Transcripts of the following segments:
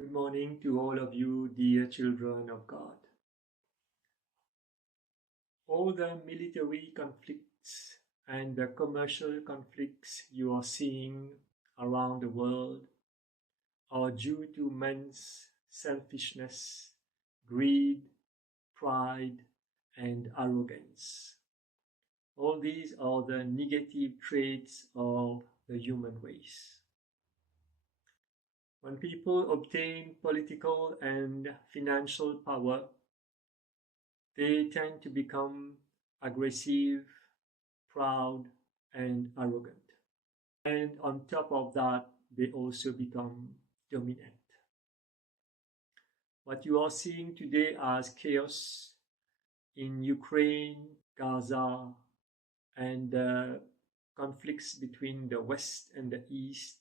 Good morning to all of you, dear children of God. All the military conflicts and the commercial conflicts you are seeing around the world are due to man's selfishness, greed, pride, and arrogance. All these are the negative traits of the human race. When people obtain political and financial power, they tend to become aggressive, proud, and arrogant. And on top of that, they also become dominant. What you are seeing today as chaos in Ukraine, Gaza, and conflicts between the West and the East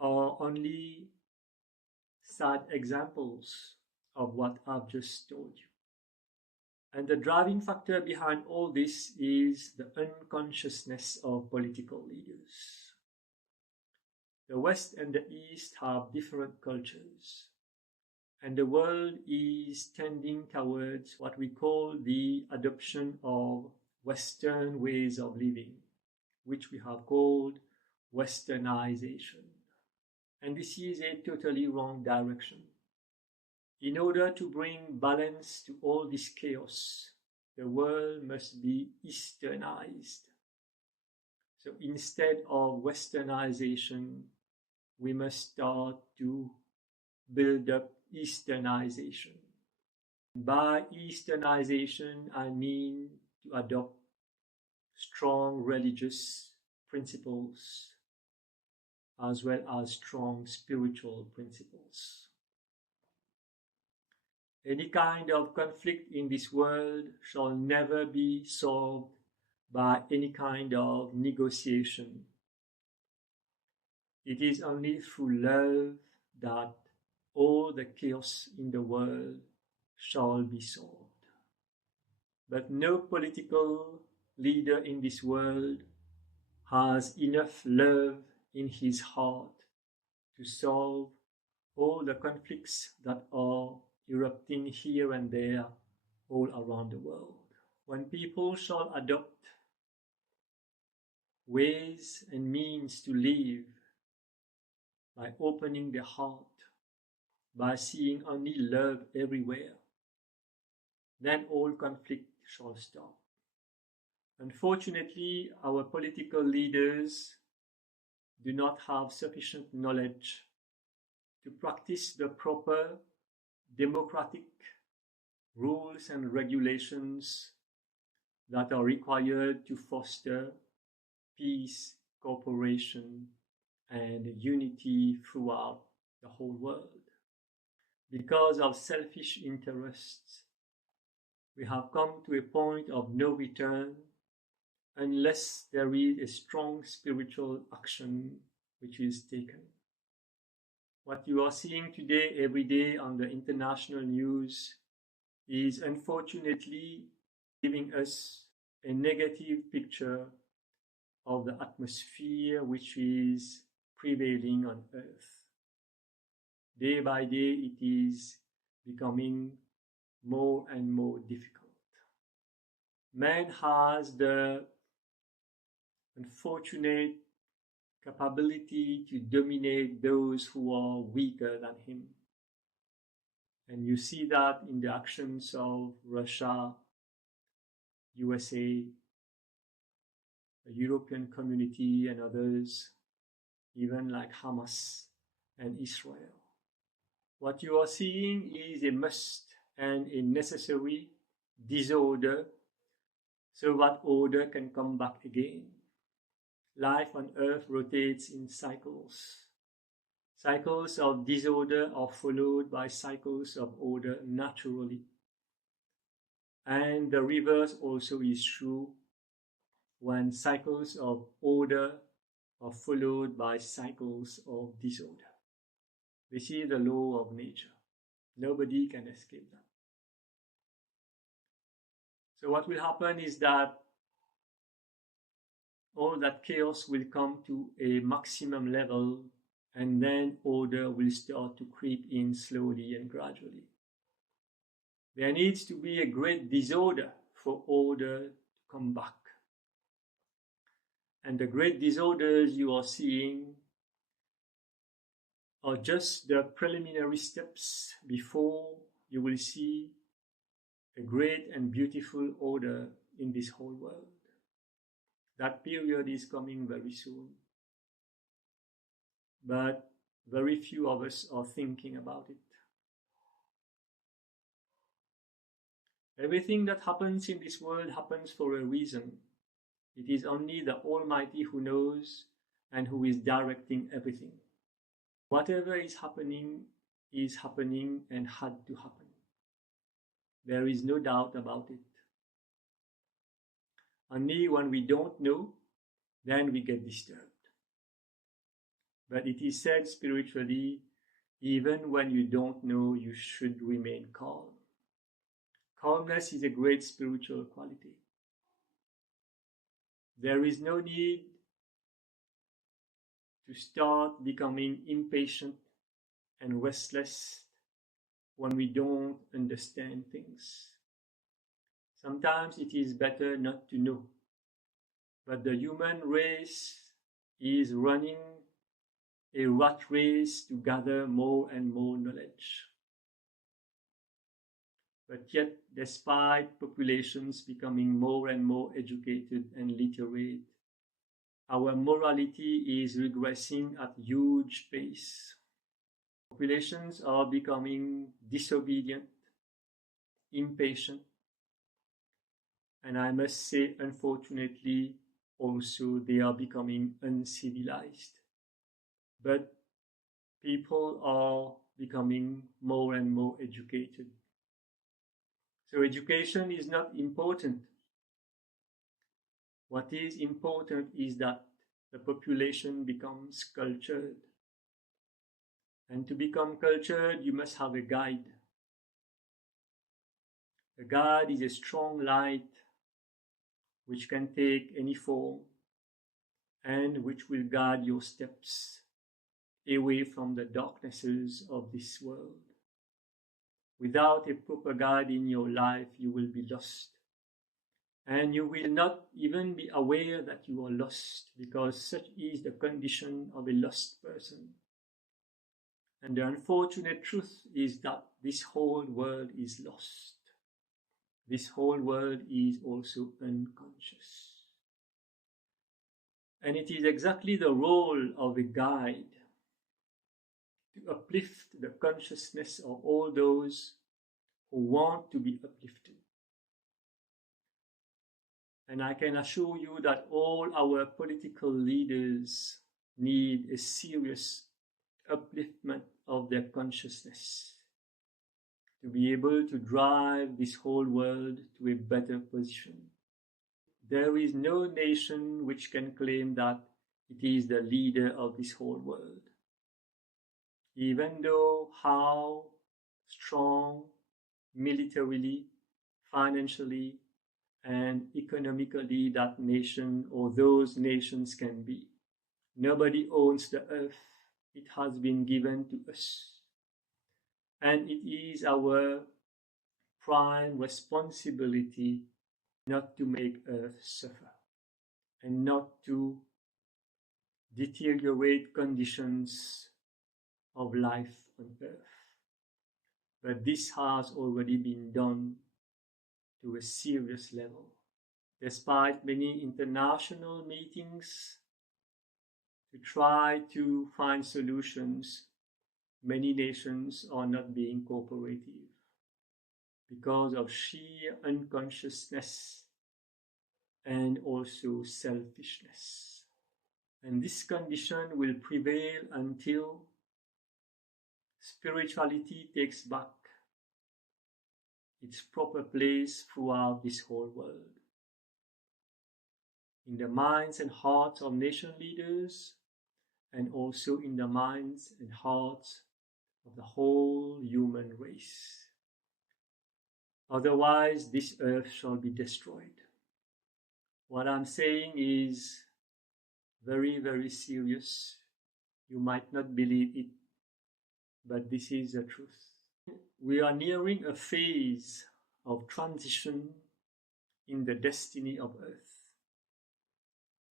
are only sad examples of what I've just told you. And the driving factor behind all this is the unconsciousness of political leaders. The West and the East have different cultures, and the world is tending towards what we call the adoption of Western ways of living, which we have called Westernization. And this is a totally wrong direction. In order to bring balance to all this chaos, the world must be Easternized. So instead of Westernization, we must start to build up Easternization. By Easternization, I mean to adopt strong religious principles as well as strong spiritual principles. Any kind of conflict in this world shall never be solved by any kind of negotiation. It is only through love that all the chaos in the world shall be solved. But no political leader in this world has enough love in his heart to solve all the conflicts that are erupting here and there all around the world. When people shall adopt ways and means to live by opening their heart, by seeing only love everywhere, then all conflict shall stop. Unfortunately, our political leaders do not have sufficient knowledge to practice the proper democratic rules and regulations that are required to foster peace, cooperation, and unity throughout the whole world. Because of selfish interests, we have come to a point of no return unless there is a strong spiritual action which is taken. What you are seeing today, every day on the international news, is unfortunately giving us a negative picture of the atmosphere which is prevailing on earth. Day by day, it is becoming more and more difficult. Man has the unfortunate capability to dominate those who are weaker than him. And you see that in the actions of Russia, USA, the European community and others, even like Hamas and Israel. What you are seeing is a must and a necessary disorder so that order can come back again. Life on earth rotates in cycles. Cycles of disorder are followed by cycles of order naturally. And the reverse also is true when cycles of order are followed by cycles of disorder. This is the law of nature. Nobody can escape that. So what will happen is that all that chaos will come to a maximum level and then order will start to creep in slowly and gradually. There needs to be a great disorder for order to come back. And the great disorders you are seeing are just the preliminary steps before you will see a great and beautiful order in this whole world. That period is coming very soon. But very few of us are thinking about it. Everything that happens in this world happens for a reason. It is only the Almighty who knows and who is directing everything. Whatever is happening and had to happen. There is no doubt about it. Only when we don't know, then we get disturbed. But it is said spiritually, even when you don't know, you should remain calm. Calmness is a great spiritual quality. There is no need to start becoming impatient and restless when we don't understand things. Sometimes it is better not to know. But the human race is running a rat race to gather more and more knowledge. But yet, despite populations becoming more and more educated and literate, our morality is regressing at huge pace. Populations are becoming disobedient, impatient, and I must say, unfortunately, also they are becoming uncivilized. But people are becoming more and more educated. So education is not important. What is important is that the population becomes cultured. And to become cultured, you must have a guide. A guide is a strong light which can take any form and which will guide your steps away from the darknesses of this world. Without a proper guide in your life, you will be lost. And you will not even be aware that you are lost, because such is the condition of a lost person. And the unfortunate truth is that this whole world is lost. This whole world is also unconscious. And it is exactly the role of a guide to uplift the consciousness of all those who want to be uplifted. And I can assure you that all our political leaders need a serious upliftment of their consciousness to be able to drive this whole world to a better position. There is no nation which can claim that it is the leader of this whole world. Even though how strong militarily, financially, and economically that nation or those nations can be. Nobody owns the earth. It has been given to us. And it is our prime responsibility not to make earth suffer and not to deteriorate conditions of life on earth. But this has already been done to a serious level. Despite many international meetings to try to find solutions, many nations are not being cooperative because of sheer unconsciousness and also selfishness. And this condition will prevail until spirituality takes back its proper place throughout this whole world. In the minds and hearts of nation leaders, and also in the minds and hearts of the whole human race. Otherwise, this earth shall be destroyed. What I'm saying is very, very serious, You might not believe it, but this is the truth. We are nearing a phase of transition in the destiny of Earth.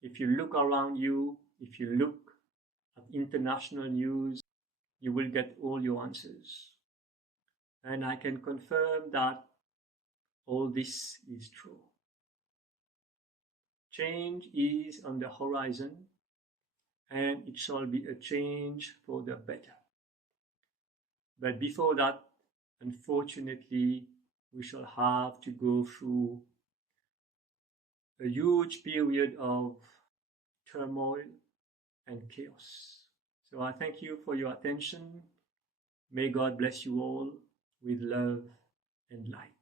If you look around you, if you look at international news, you will get all your answers. And I can confirm that all this is true. Change is on the horizon, and it shall be a change for the better. But before that, unfortunately, we shall have to go through a huge period of turmoil and chaos. So I thank you for your attention. May God bless you all with love and light.